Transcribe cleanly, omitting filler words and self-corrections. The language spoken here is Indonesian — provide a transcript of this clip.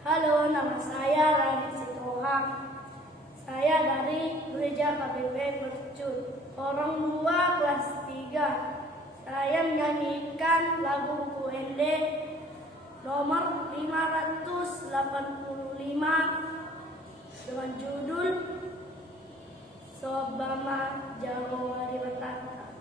Halo, nama saya Radit Sitohang. Saya dari Gereja KBP Mercut, Lorong 2 kelas 3. Saya menyanyikan lagu UND nomor 585 dengan judul Sobama Jago Wariwatata.